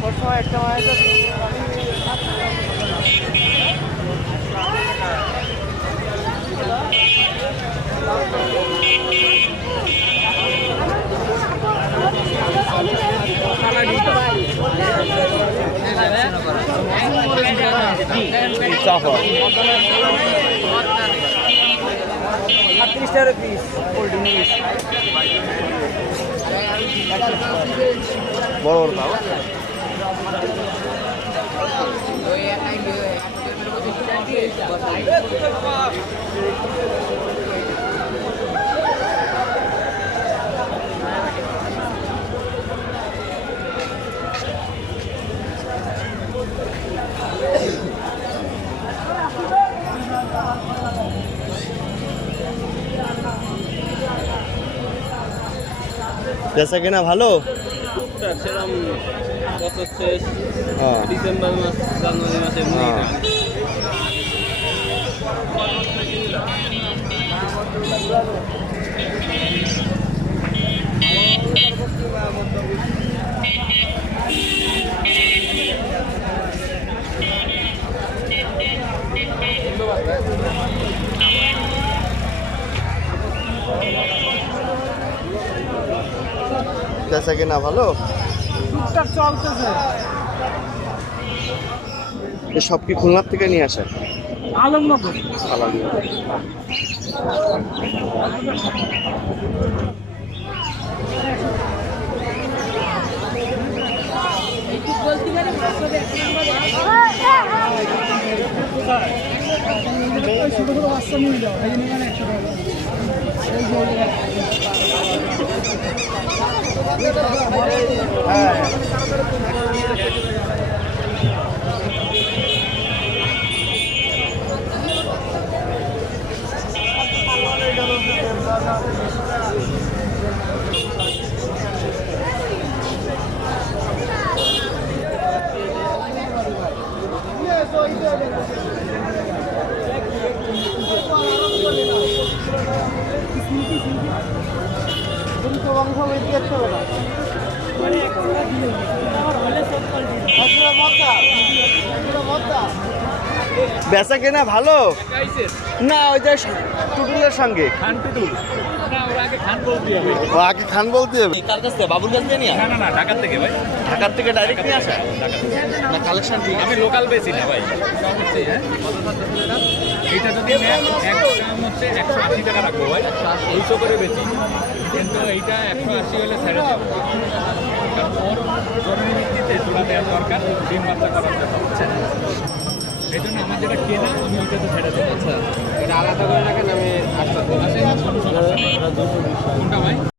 সময় একটা মাছ চাপা 38 টাকা পিস কোল্ড ড্রিঙ্কস বড় বড় পাও বেচা কেনা ভালো সেরকম বছর শেষ হ্যাঁ ডিসেম্বর মাস জানুয়ারি মাসে হ্যাঁ বেচা কেনা ভালো টুকটাক চলতেছে সব কি খুলনার থেকে নিয়ে আসেন আলমনগর ছোট ছোট বাচ্চা নিয়ে যাও এই জন্য 100 টাকা হ্যাঁ বেচা কেনা ভালো না ওই যে টুটুলের সঙ্গে ও আগে খান বলতে হবে কার কাছ থেকে বাবুর কাছ থেকে নিয়ে না ঢাকার থেকে ভাই ঢাকার থেকে ডাইরেক্ট নিয়ে আসা না কালেকশন ঠিক আমি লোকাল বেশি না ভাই সব হচ্ছে হ্যাঁ এটা যদি নেন এক গ্রাম হচ্ছে 180 টাকা রাখবো ভাই 200 করে বেশি কিন্তু এইটা 180 হলে ছেড়ে দেবো কারণ ওর জরুরি ভিত্তিতে জোড়া দেওয়ার দরকার ডিম বাচ্চা করার জন্য বুঝছেন এই জন্য আমার যেটা কেনা আমি ওইটাতে ছেড়ে দেবো আচ্ছা এটা আলাদা করে রাখেন আমি 800 কোনটা ভাই